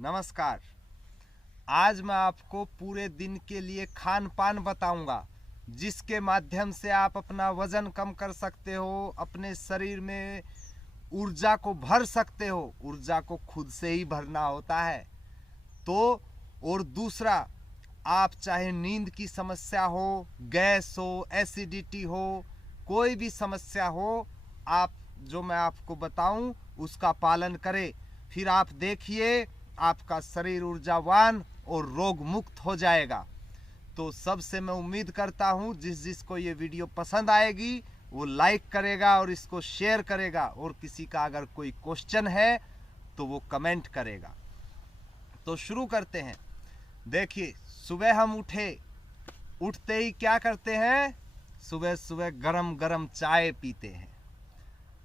नमस्कार। आज मैं आपको पूरे दिन के लिए खान पान बताऊंगा, जिसके माध्यम से आप अपना वजन कम कर सकते हो, अपने शरीर में ऊर्जा को भर सकते हो। ऊर्जा को खुद से ही भरना होता है। तो और दूसरा, आप चाहे नींद की समस्या हो, गैस हो, एसिडिटी हो, कोई भी समस्या हो, आप जो मैं आपको बताऊं उसका पालन करें। फिर आप देखिए आपका शरीर ऊर्जावान और रोग मुक्त हो जाएगा। तो सबसे मैं उम्मीद करता हूं जिसको ये वीडियो पसंद आएगी वो लाइक करेगा और इसको शेयर करेगा, और किसी का अगर कोई क्वेश्चन है तो वो कमेंट करेगा। तो शुरू करते हैं। देखिए, सुबह हम उठते ही क्या करते हैं? सुबह सुबह गरम गरम चाय पीते हैं।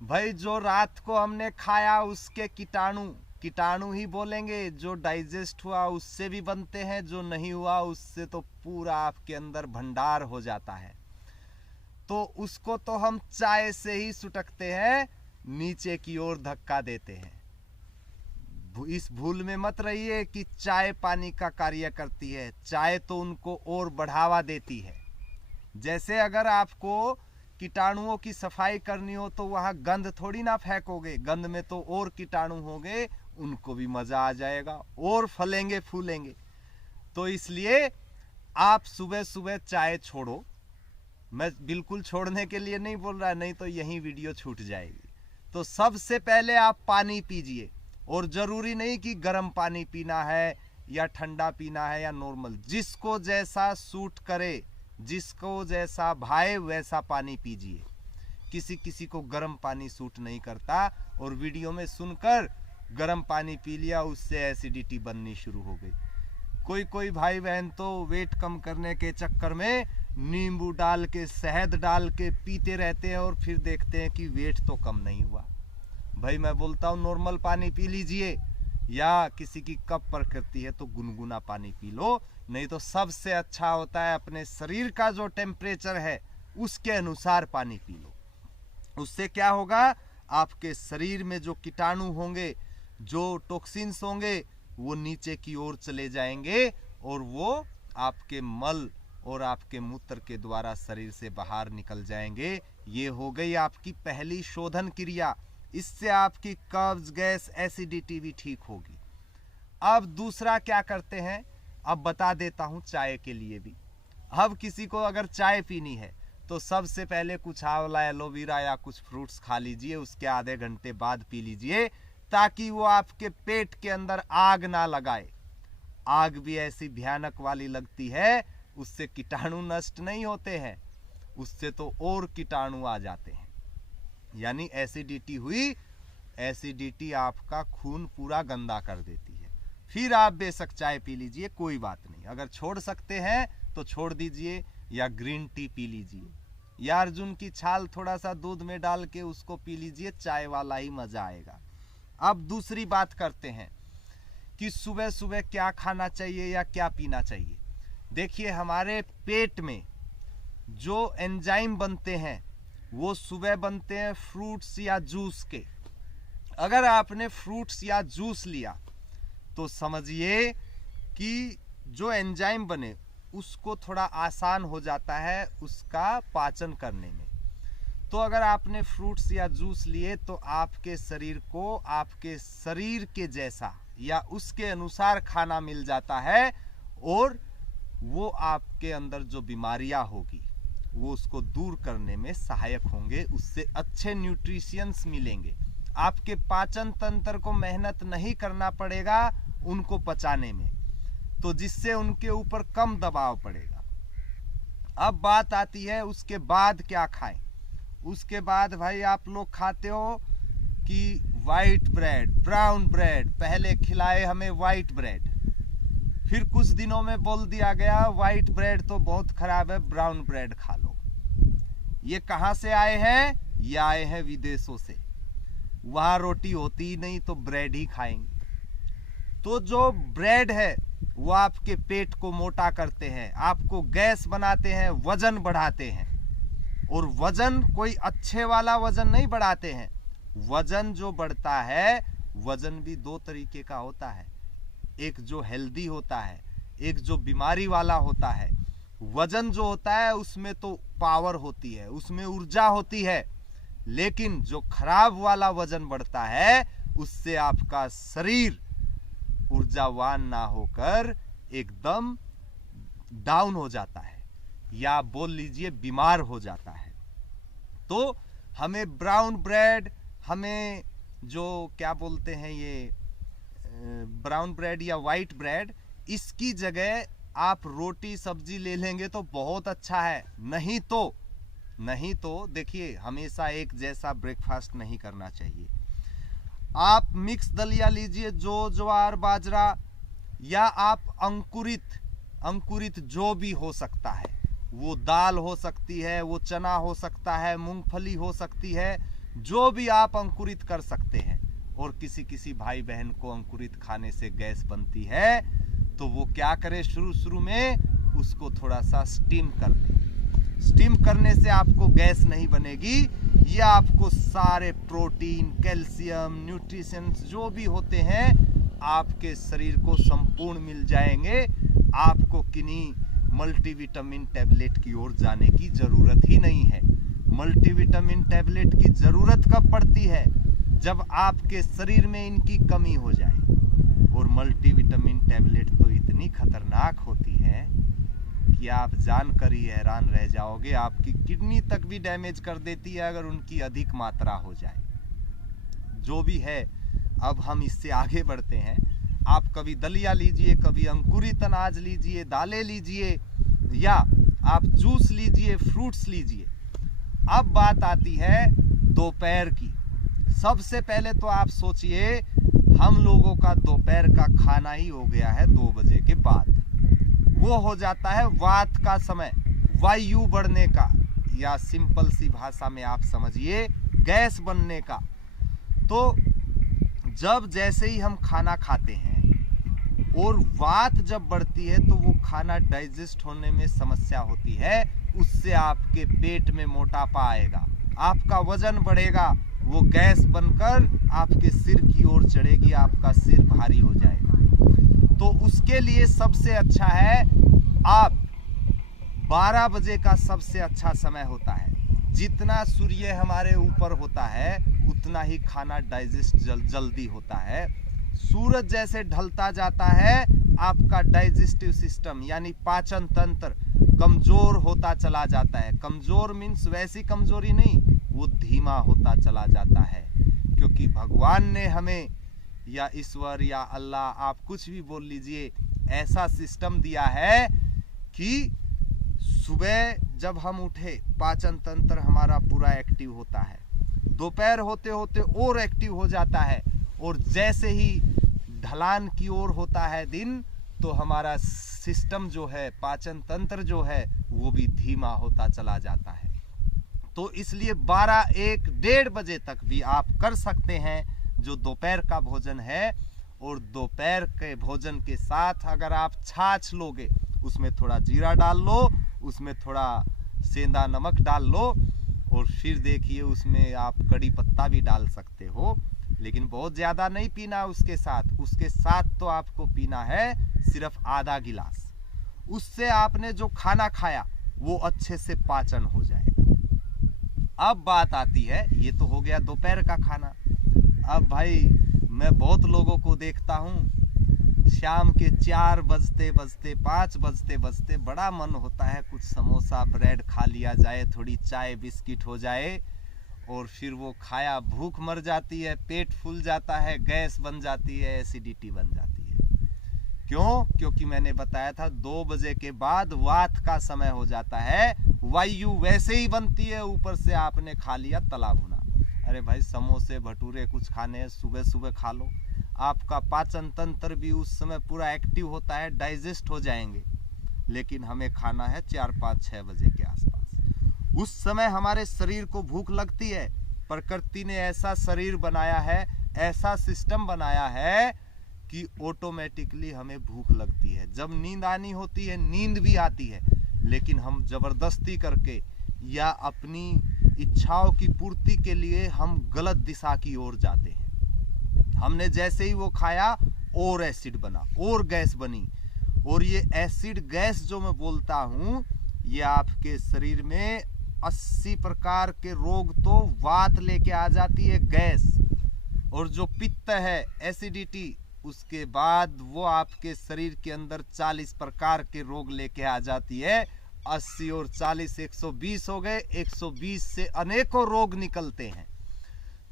भाई, जो रात को हमने खाया उसके कीटाणु ही बोलेंगे। जो डाइजेस्ट हुआ उससे भी बनते हैं, जो नहीं हुआ उससे तो पूरा आपके अंदर भंडार हो जाता है। तो उसको तो हम चाय से ही सुटकते हैं, नीचे की ओर धक्का देते हैं। इस भूल में मत रहिए कि चाय पानी का कार्य करती है। चाय तो उनको और बढ़ावा देती है। जैसे अगर आपको कीटाणुओं की सफाई करनी हो तो वहां गंद थोड़ी ना फेंकोगे, गंद में तो और कीटाणु होंगे, उनको भी मजा आ जाएगा और फलेंगे फूलेंगे। तो इसलिए आप सुबह सुबह चाय छोड़ो। मैं बिल्कुल छोड़ने के लिए नहीं बोल रहा, नहीं तो यही वीडियो छूट जाएगी। तो सबसे पहले आप पानी पीजिए, और जरूरी नहीं कि गर्म पानी पीना है या ठंडा पीना है या नॉर्मल, जिसको जैसा सूट करे, जिसको जैसा भाए वैसा पानी पीजिए। किसी किसी को गर्म पानी सूट नहीं करता, और वीडियो में सुनकर गर्म पानी पी लिया, उससे एसिडिटी बननी शुरू हो गई। कोई भाई बहन तो वेट कम करने के चक्कर में नींबू डाल के, शहद डाल के पीते रहते हैं, और फिर देखते हैं कि वेट तो कम नहीं हुआ। भाई, मैं बोलता हूँ नॉर्मल पानी पी लीजिए, या किसी की कफ प्रकृति है तो गुनगुना पानी पी लो। नहीं तो सबसे अच्छा होता है अपने शरीर का जो टेम्परेचर है उसके अनुसार पानी पी लो। उससे क्या होगा, आपके शरीर में जो कीटाणु होंगे, जो टॉक्सिन्स होंगे, वो नीचे की ओर चले जाएंगे, और वो आपके मल और आपके मूत्र के द्वारा शरीर से बाहर निकल जाएंगे। ये हो गई आपकी पहली शोधन क्रिया। इससे आपकी कब्ज, गैस, एसिडिटी भी ठीक होगी। अब दूसरा क्या करते हैं, अब बता देता हूं चाय के लिए भी। अब किसी को अगर चाय पीनी है तो सबसे पहले कुछ आंवला, एलोवेरा या कुछ फ्रूट्स खा लीजिए, उसके आधे घंटे बाद पी लीजिए, ताकि वो आपके पेट के अंदर आग ना लगाए। आग भी ऐसी भयानक वाली लगती है, उससे कीटाणु नष्ट नहीं होते हैं, उससे तो और कीटाणु आ जाते हैं। यानी एसिडिटी हुई, एसिडिटी आपका खून पूरा गंदा कर देती है। फिर आप बेशक चाय पी लीजिए, कोई बात नहीं। अगर छोड़ सकते हैं तो छोड़ दीजिए, या ग्रीन टी पी लीजिए, या अर्जुन की छाल थोड़ा सा दूध में डाल के उसको पी लीजिए, चाय वाला ही मजा आएगा। अब दूसरी बात करते हैं कि सुबह सुबह क्या खाना चाहिए या क्या पीना चाहिए। देखिए, हमारे पेट में जो एंजाइम बनते हैं वो सुबह बनते हैं फ्रूट्स या जूस के। अगर आपने फ्रूट्स या जूस लिया तो समझिए कि जो एंजाइम बने उसको थोड़ा आसान हो जाता है उसका पाचन करने में। तो अगर आपने फ्रूट्स या जूस लिए तो आपके शरीर को आपके शरीर के जैसा या उसके अनुसार खाना मिल जाता है, और वो आपके अंदर जो बीमारियां होगी वो उसको दूर करने में सहायक होंगे। उससे अच्छे न्यूट्रिशंस मिलेंगे। आपके पाचन तंत्र को मेहनत नहीं करना पड़ेगा उनको पचाने में, तो जिससे उनके ऊपर कम दबाव पड़ेगा। अब बात आती है उसके बाद क्या खाएं। उसके बाद भाई आप लोग खाते हो कि वाइट ब्रेड, ब्राउन ब्रेड। पहले खिलाए हमें वाइट ब्रेड, फिर कुछ दिनों में बोल दिया गया वाइट ब्रेड तो बहुत खराब है, ब्राउन ब्रेड खा लो। ये कहां से आए हैं? ये आए हैं विदेशों से। वहां रोटी होती ही नहीं तो ब्रेड ही खाएंगे। तो जो ब्रेड है वो आपके पेट को मोटा करते हैं, आपको गैस बनाते हैं, वजन बढ़ाते हैं। और वजन कोई अच्छे वाला वजन नहीं बढ़ाते हैं। वजन जो बढ़ता है, वजन भी दो तरीके का होता है। एक जो हेल्दी होता है, एक जो बीमारी वाला होता है। वजन जो होता है उसमें तो पावर होती है, उसमें ऊर्जा होती है, लेकिन जो खराब वाला वजन बढ़ता है उससे आपका शरीर ऊर्जावान ना होकर एकदम डाउन हो जाता है, या बोल लीजिए बीमार हो जाता है। तो हमें ब्राउन ब्रेड, हमें जो क्या बोलते हैं ये ब्राउन ब्रेड या वाइट ब्रेड, इसकी जगह आप रोटी सब्जी ले लेंगे तो बहुत अच्छा है। नहीं तो देखिए, हमेशा एक जैसा ब्रेकफास्ट नहीं करना चाहिए। आप मिक्स दलिया लीजिए, जो ज्वार बाजरा, या आप अंकुरित जो भी हो सकता है, वो दाल हो सकती है, वो चना हो सकता है, मूंगफली हो सकती है, जो भी आप अंकुरित कर सकते हैं। और किसी भाई बहन को अंकुरित खाने से गैस बनती है तो वो क्या करे, शुरू में उसको थोड़ा सा स्टीम कर ले। स्टीम करने से आपको गैस नहीं बनेगी, ये आपको सारे प्रोटीन, कैल्शियम, न्यूट्रिशंस जो भी होते हैं आपके शरीर को संपूर्ण मिल जाएंगे। आपको किन्हीं मल्टीविटामिन टैबलेट की ओर जाने की जरूरत ही नहीं है। मल्टीविटामिन टैबलेट की जरूरत कब पड़ती है? जब आपके शरीर में इनकी कमी हो जाए। और मल्टीविटामिन टैबलेट तो इतनी खतरनाक होती है कि आप जानकर ही हैरान रह जाओगे। आपकी किडनी तक भी डैमेज कर देती है अगर उनकी अधिक मात्रा हो जाए। जो भी है, अब हम इससे आगे बढ़ते हैं। आप कभी दलिया लीजिए, कभी अंकुरित अनाज लीजिए, दालें लीजिए, या आप जूस लीजिए, फ्रूट्स लीजिए। अब बात आती है दोपहर की। सबसे पहले तो आप सोचिए, हम लोगों का दोपहर का खाना ही हो गया है 2 बजे के बाद। वो हो जाता है वात का समय, वायु बढ़ने का, या सिंपल सी भाषा में आप समझिए गैस बनने का। तो जब जैसे ही हम खाना खाते हैं और वात जब बढ़ती है तो वो खाना डाइजेस्ट होने में समस्या होती है। उससे आपके पेट में मोटापा आएगा, आपका वजन बढ़ेगा, वो गैस बनकर आपके सिर की ओर चढ़ेगी, आपका सिर भारी हो जाएगा। तो उसके लिए सबसे अच्छा है, आप 12 बजे का सबसे अच्छा समय होता है। जितना सूर्य हमारे ऊपर होता है उतना ही खाना डाइजेस्ट जल्दी होता है। सूरज जैसे ढलता जाता है आपका डाइजेस्टिव सिस्टम यानी पाचन तंत्र कमजोर होता चला जाता है। कमजोर मीन्स वैसी कमजोरी नहीं, वो धीमा होता चला जाता है। क्योंकि भगवान ने हमें, या ईश्वर या अल्लाह, आप कुछ भी बोल लीजिए, ऐसा सिस्टम दिया है कि सुबह जब हम उठे पाचन तंत्र हमारा पूरा एक्टिव होता है, दोपहर होते होते और एक्टिव हो जाता है, और जैसे ही ढलान की ओर होता है दिन तो हमारा सिस्टम जो है, पाचन तंत्र जो है, वो भी धीमा होता चला जाता है। तो इसलिए 12, 1, 1:30 बजे तक भी आप कर सकते हैं जो दोपहर का भोजन है। और दोपहर के भोजन के साथ अगर आप छाछ लोगे, उसमें थोड़ा जीरा डाल लो, उसमें थोड़ा सेंधा नमक डाल लो, और फिर देखिए उसमें आप कड़ी पत्ता भी डाल सकते हो, लेकिन बहुत ज़्यादा नहीं पीना। उसके साथ तो आपको पीना है सिर्फ आधा गिलास। उससे आपने जो खाना खाया वो अच्छे से पाचन हो जाएगा। अब बात आती है, ये तो हो गया दोपहर का खाना। अब भाई मैं बहुत लोगों को देखता हूँ शाम के 4 बजते बजते 5 बजते बजते बड़ा मन होता है कुछ समोसा ब्रेड खा लिया जाए, थोड़ी चाय बिस्किट हो जाए, और फिर वो खाया, भूख मर जाती है, पेट फूल जाता है, गैस बन जाती है, एसिडिटी बन जाती है। क्यों? क्योंकि मैंने बताया था 2 बजे के बाद वात का समय हो जाता है, वायु वैसे ही बनती है, ऊपर से आपने खा लिया तला भुना। अरे भाई समोसे भटूरे कुछ खाने हैं, सुबह सुबह खा लो, आपका पाचन तंत्र भी उस समय पूरा एक्टिव होता है, डाइजेस्ट हो जाएंगे। लेकिन हमें खाना है 4, 5, 6 बजे के आसपास। उस समय हमारे शरीर को भूख लगती है। प्रकृति ने ऐसा शरीर बनाया है, ऐसा सिस्टम बनाया है कि ऑटोमेटिकली हमें भूख लगती है। जब नींद आनी होती है, नींद भी आती है, लेकिन हम जबरदस्ती करके या अपनी इच्छाओं की पूर्ति के लिए हम गलत दिशा की ओर जाते हैं। हमने जैसे ही वो खाया और एसिड बना और गैस बनी। और ये एसिड गैस जो मैं बोलता हूँ, ये आपके शरीर में 80 प्रकार के रोग तो वात लेके आ जाती है गैस। और जो पित्त है एसिडिटी, उसके बाद वो आपके शरीर के अंदर 40 प्रकार के रोग लेके आ जाती है। 80 और 40 120 हो गए, 120 से अनेकों रोग निकलते हैं।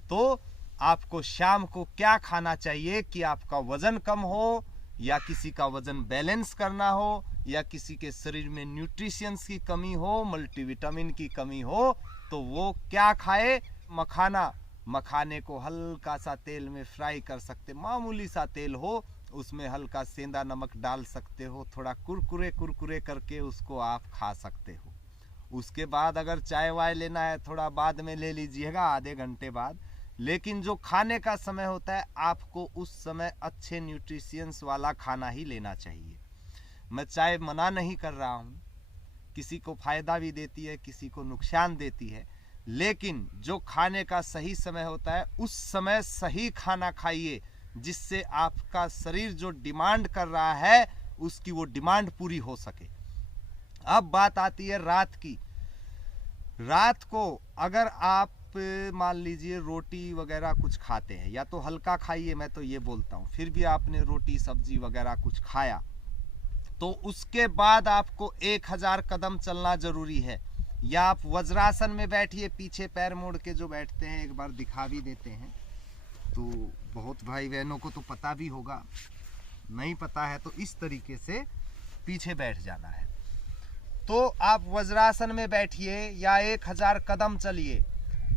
तो आपको शाम को क्या खाना चाहिए कि आपका वजन कम हो, या किसी का वजन बैलेंस करना हो, या किसी के शरीर में न्यूट्रिशंस की कमी हो, मल्टीविटामिन की कमी हो, तो वो क्या खाए? मखाना। मखाने को हल्का सा तेल में फ्राई कर सकते, मामूली सा तेल हो, उसमें हल्का सेंधा नमक डाल सकते हो, थोड़ा कुरकुरे कुरकुरे करके उसको आप खा सकते हो। उसके बाद अगर चाय वाय लेना है थोड़ा बाद में ले लीजिएगा, आधे घंटे बाद। लेकिन जो खाने का समय होता है, आपको उस समय अच्छे न्यूट्रिशंस वाला खाना ही लेना चाहिए। मैं चाय मना नहीं कर रहा हूँ, किसी को फायदा भी देती है, किसी को नुकसान देती है, लेकिन जो खाने का सही समय होता है उस समय सही खाना खाइए, जिससे आपका शरीर जो डिमांड कर रहा है उसकी वो डिमांड पूरी हो सके। अब बात आती है रात की। रात को अगर आप मान लीजिए रोटी वगैरह कुछ खाते हैं, या तो हल्का खाइए, मैं तो ये बोलता हूँ, फिर भी आपने रोटी सब्जी वगैरह कुछ खाया, तो उसके बाद आपको 1000 कदम चलना जरूरी है। या आप वज्रासन में बैठिए, पीछे पैर मोड़ के जो बैठते हैं, एक बार दिखा भी देते हैं, तो बहुत भाई बहनों को तो पता भी होगा, नहीं पता है तो इस तरीके से पीछे बैठ जाना है। तो आप वज्रासन में बैठिए या 1000 कदम चलिए,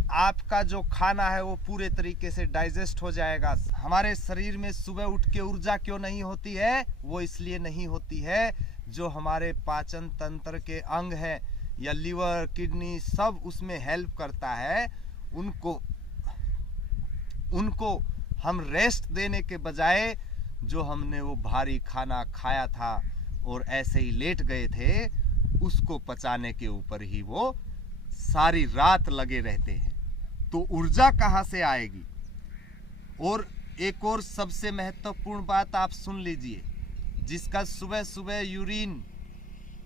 आपका जो खाना है वो पूरे तरीके से डाइजेस्ट हो जाएगा। हमारे शरीर में सुबह उठ के ऊर्जा क्यों नहीं होती है? वो इसलिए नहीं होती है, जो हमारे पाचन तंत्र के अंग है या लीवर किडनी सब उसमें हेल्प करता है, उनको हम रेस्ट देने के बजाय जो हमने वो भारी खाना खाया था और ऐसे ही लेट गए थे, उसको पचाने के ऊपर ही वो सारी रात लगे रहते हैं। तो ऊर्जा कहाँ से आएगी? और एक और सबसे महत्वपूर्ण बात आप सुन लीजिए, जिसका सुबह सुबह यूरिन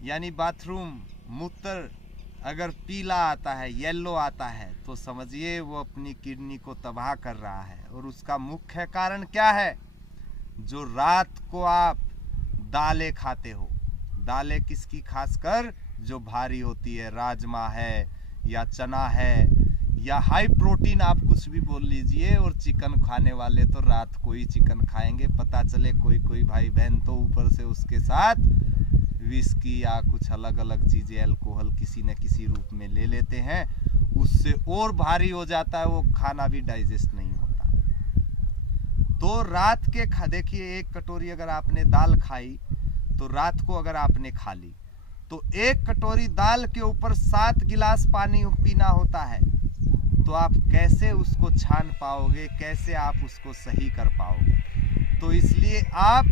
यानी बाथरूम मूत्र अगर पीला आता है, येलो आता है, तो समझिए वो अपनी किडनी को तबाह कर रहा है। और उसका मुख्य कारण क्या है? जो रात को आप दालें खाते हो। दालें किसकी? खासकर जो भारी होती है, राजमा है या चना है या हाई प्रोटीन आप कुछ भी बोल लीजिए। और चिकन खाने वाले तो रात को ही चिकन खाएंगे, पता चले कोई भाई बहन तो ऊपर से उसके साथ विस्की या कुछ अलग अलग चीज़ें, अल्कोहल किसी न किसी रूप में ले लेते हैं, उससे और भारी हो जाता है, वो खाना भी डाइजेस्ट नहीं होता। तो रात के देखिए, एक कटोरी अगर आपने दाल खाई, तो रात को अगर आपने खा ली, तो एक कटोरी दाल के ऊपर 7 गिलास पानी पीना होता है। तो आप कैसे उसको छान पाओगे, कैसे आप उसको सही कर पाओगे? तो इसलिए आप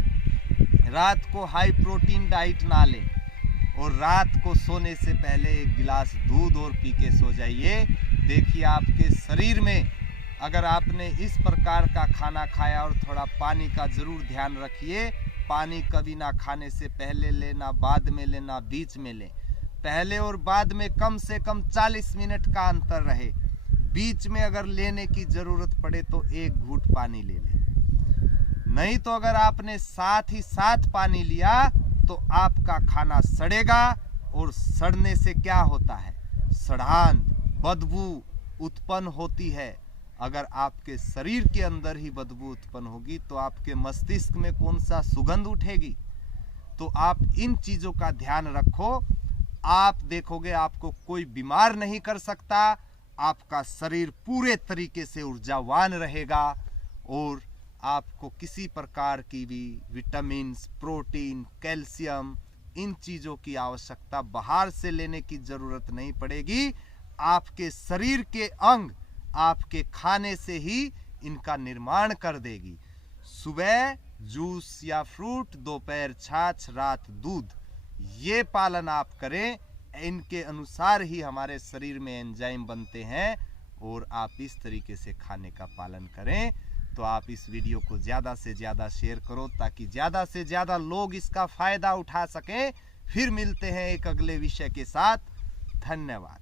रात को हाई प्रोटीन डाइट ना लें, और रात को सोने से पहले 1 गिलास दूध और पी के सो जाइए। देखिए आपके शरीर में, अगर आपने इस प्रकार का खाना खाया, और थोड़ा पानी का जरूर ध्यान रखिए, पानी कभी ना खाने से पहले लेना, बाद में लेना, बीच में लें। पहले और बाद में कम से कम 40 मिनट का अंतर रहे। बीच में अगर लेने की जरूरत पड़े तो 1 घूंट पानी ले लें। नहीं तो अगर आपने साथ ही साथ पानी लिया तो आपका खाना सड़ेगा, और सड़ने से क्या होता है? सड़ान, बदबू उत्पन्न होती है। अगर आपके शरीर के अंदर ही बदबू उत्पन्न होगी तो आपके मस्तिष्क में कौन सा सुगंध उठेगी? तो आप इन चीज़ों का ध्यान रखो। आप देखोगे आपको कोई बीमार नहीं कर सकता, आपका शरीर पूरे तरीके से ऊर्जावान रहेगा, और आपको किसी प्रकार की भी विटामिन्स, प्रोटीन, कैल्शियम, इन चीज़ों की आवश्यकता बाहर से लेने की ज़रूरत नहीं पड़ेगी। आपके शरीर के अंग आपके खाने से ही इनका निर्माण कर देगी। सुबह जूस या फ्रूट, दोपहर छाछ, रात दूध, ये पालन आप करें। इनके अनुसार ही हमारे शरीर में एंजाइम बनते हैं, और आप इस तरीके से खाने का पालन करें तो आप इस वीडियो को ज़्यादा से ज़्यादा शेयर करो ताकि ज़्यादा से ज़्यादा लोग इसका फ़ायदा उठा सकें। फिर मिलते हैं एक अगले विषय के साथ। धन्यवाद।